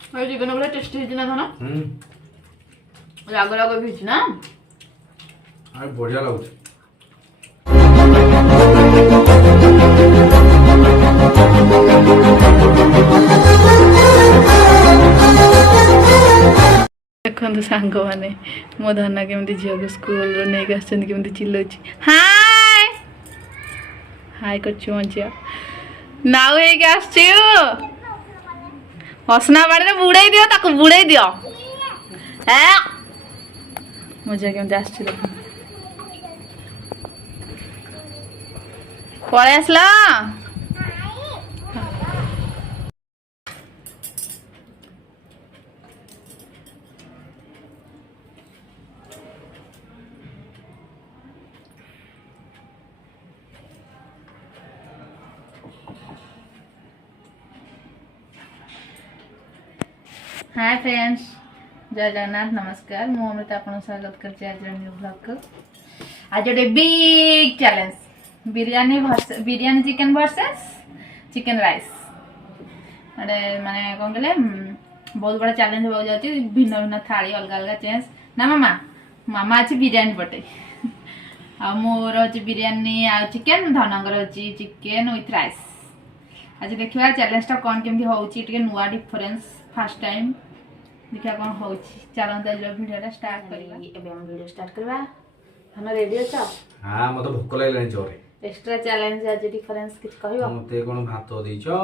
और चिकन बड़ा टेस्टी है ना खाना राग राग भी ना अरे बढ़िया लागुच देखो सांग मैंने मो धना केमती झील को स्कूल नहीं केमती चिल्लाची हाय हाय कर झिया नाउ हसना बाड़ी बुड़े दियो ताको बुड़े दियो मो झील केमती आस पड़े आसला हाय फ्रेंड्स जय जगन्नाथ नमस्कार मु अमृता आपन स्वागत करछि आज न्यू ब्लॉग को आज गोटे big challenge biryani chicken versus chicken rice अरे माने कोन कहले बहुत बड़ा चैलेंज हो जाती भिन्न भिन्न थाली अलग अलग चेंज ना मामा मामा अछि बिरयानी पटे आ मोर अछि बिरयानी आ चिकन धनंगर अछि चिकन विथ राइस आज देखिबा चैलेंज टा कोन केमती होउची टिके नुवा डिफरेंस फर्स्ट टाइम देखिया कोन होउची चलन त वीडियो स्टार्ट करबा एबे हम वीडियो स्टार्ट करबा हम रेडी अछ हां मते भूख लागलानी जोरे एक्स्ट्रा चैलेंज आज डिफरेंस किछ कहबो मते कोन भात देइछो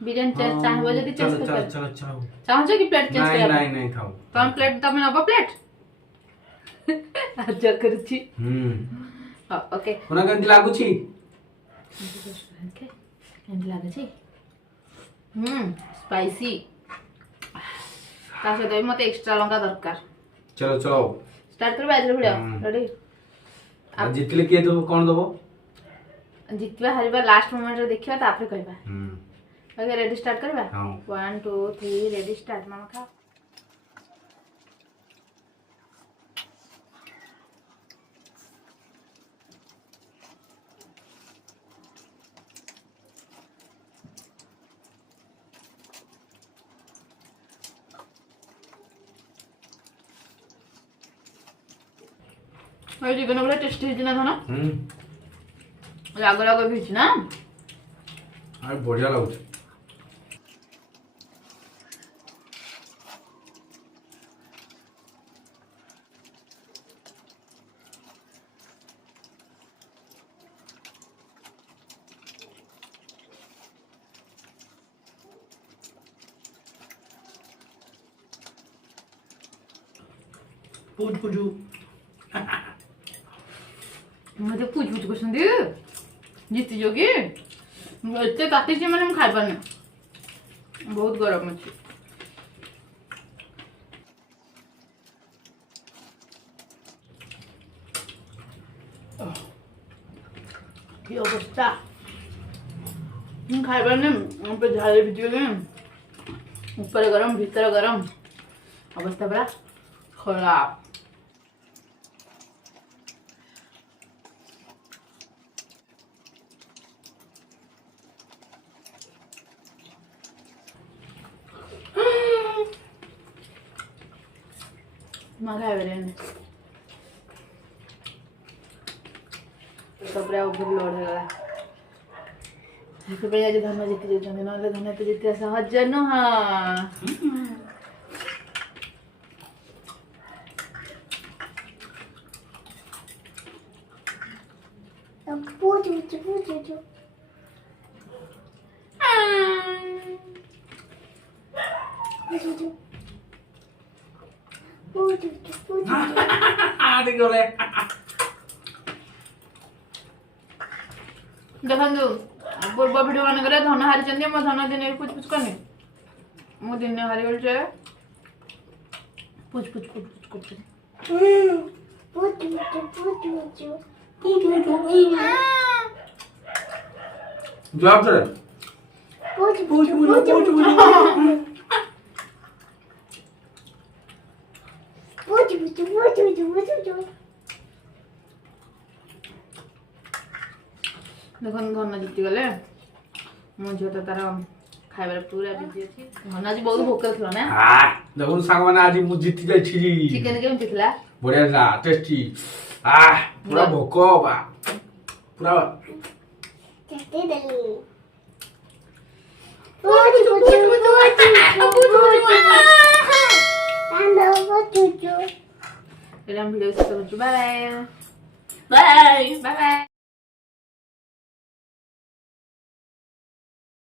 बिरयानी चाहबो जदी चेंज कर चल चाहछो कि प्लेट चेंज कर नहीं खाओ तम प्लेट तमे नबो प्लेट आज करछि ओके कोना गंज लागुछि गंज लागुछि स्पाइसी तासे दई मते एक्स्ट्रा लंका दरकार चलो चलो स्टार्ट करबा आज वीडियो रेडी आ जितले के तो कोन दबो जितबा हरिबा लास्ट मोमेंट रे देखिबा तापरे कहबा ओके रेडी स्टार्ट करबा 1 2 3 रेडी स्टार्ट मामा खा और चिकन बड़ा टेस्टी है ना खाना राग राग भी ना अरे बढ़िया लागुच पूजू मते पूछ करछंदी जीती जोगी एते काटी जे माने हम खाइ पाने बहुत गरम अछि की अवस्था हम खाइ पाने हम पे झाले वीडियो में ऊपर गरम भीतर गरम अवस्था बड़ा खराब मगा बिरयानी तो पूरा ओवरलोड हो गला तो आज धन जीती जाते ना धन तो जीते सहज नुह देखो पूर्व भिडियो मान धन हारी मो धन दिन पुछ पुछ करनी मो दिन हारी बोल पुछ पुछ पुछ पुछ जवाब दे देखो धन जीति गले मो झील तो तार ଖାଇବାରେ ପୁରା ବିଜି ଅଛି। ମନ ଆଜି ବହୁତ ଭୋକ ଥିଲା ନା? ଦେଖୁନ ସାଙ୍ଗମାନେ ଆଜି ମୁଁ ଜିତି ଯାଇଥିଲି। ଚିକେନ କେମିତି ଥିଲା? ବଢିଆ ଥିଲା, ଟେଷ୍ଟି। ପୁରା ଭୋକ ବା ପୁରା Bilang video seterusnya. Bye bye. Bye bye.